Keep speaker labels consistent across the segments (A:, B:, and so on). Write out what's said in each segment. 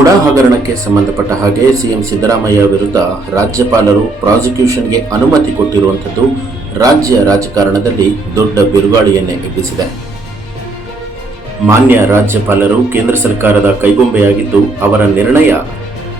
A: ಹಣ ಹಗರಣಕ್ಕೆ ಸಂಬಂಧಪಟ್ಟ ಹಾಗೆ ಸಿಎಂ ಸಿದ್ದರಾಮಯ್ಯ ವಿರುದ್ಧ ರಾಜ್ಯಪಾಲರು ಪ್ರಾಸಿಕ್ಯೂಷನ್ಗೆ ಅನುಮತಿ ಕೊಟ್ಟಿರುವಂಥದ್ದು ರಾಜ್ಯ ರಾಜಕಾರಣದಲ್ಲಿ ದೊಡ್ಡ ಬಿರುಗಾಳಿಯನ್ನೇ ಎಬ್ಬಿಸಿದೆ. ಮಾನ್ಯ ರಾಜ್ಯಪಾಲರು ಕೇಂದ್ರ ಸರ್ಕಾರದ ಕೈಗೊಂಬೆಯಾಗಿದ್ದು ಅವರ ನಿರ್ಣಯ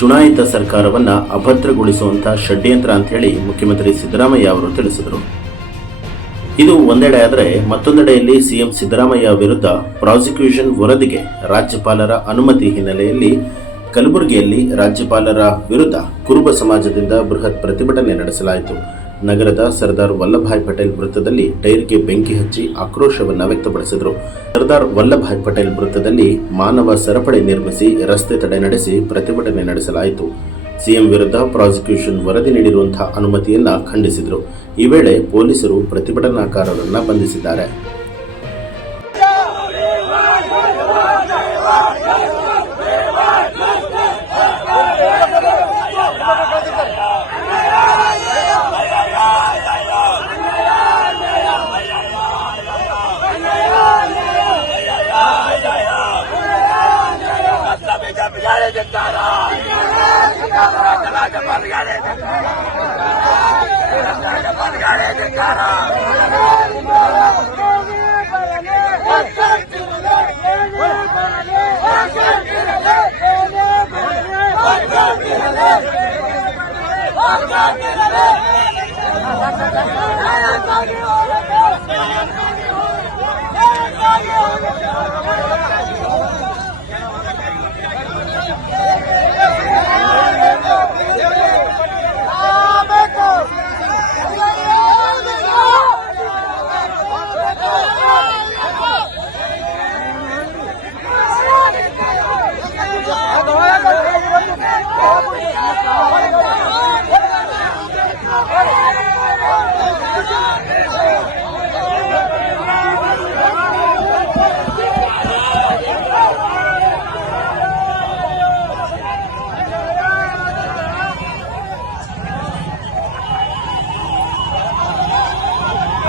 A: ಚುನಾಯಿತ ಸರ್ಕಾರವನ್ನ ಅಭದ್ರಗೊಳಿಸುವಂಥ ಷಡ್ಯಂತ್ರ ಅಂತ ಹೇಳಿ ಮುಖ್ಯಮಂತ್ರಿ ಸಿದ್ದರಾಮಯ್ಯ ಅವರು ತಿಳಿಸಿದರು. ಇದು ಒಂದೆಡೆ ಆದರೆ ಮತ್ತೊಂದೆಡೆಯಲ್ಲಿ ಸಿಎಂ ಸಿದ್ದರಾಮಯ್ಯ ವಿರುದ್ಧ ಪ್ರಾಸಿಕ್ಯೂಷನ್ ವರದಿಗೆ ರಾಜ್ಯಪಾಲರ ಅನುಮತಿ ಹಿನ್ನೆಲೆಯಲ್ಲಿ ಕಲಬುರಗಿಯಲ್ಲಿ ರಾಜ್ಯಪಾಲರ ವಿರುದ್ಧ ಕುರುಬ ಸಮಾಜದಿಂದ ಬೃಹತ್ ಪ್ರತಿಭಟನೆ ನಡೆಸಲಾಯಿತು. ನಗರದ ಸರ್ದಾರ್ ವಲ್ಲಭಾಯ್ ಪಟೇಲ್ ವೃತ್ತದಲ್ಲಿ ಟೈರ್ಗೆ ಬೆಂಕಿ ಹಚ್ಚಿ ಆಕ್ರೋಶವನ್ನು ವ್ಯಕ್ತಪಡಿಸಿದರು. ಸರ್ದಾರ್ ವಲ್ಲಭಾಯ್ ಪಟೇಲ್ ವೃತ್ತದಲ್ಲಿ ಮಾನವ ಸರಪಳಿ ನಿರ್ಮಿಸಿ ರಸ್ತೆ ತಡೆ ನಡೆಸಿ ಪ್ರತಿಭಟನೆ ನಡೆಸಲಾಯಿತು. ಸಿಎಂ ವಿರುದ್ಧ ಪ್ರಾಸಿಕ್ಯೂಷನ್ ವರದಿ ನೀಡಿರುವಂತಹ ಅನುಮತಿಯನ್ನು ಖಂಡಿಸಿದರು. ಈ ವೇಳೆ ಪೊಲೀಸರು ಪ್ರತಿಭಟನಾಕಾರರನ್ನ ಬಂಧಿಸಿದ್ದಾರೆ.
B: జంగారా జంగారా జంగారే జంగారే జంగారా I'm not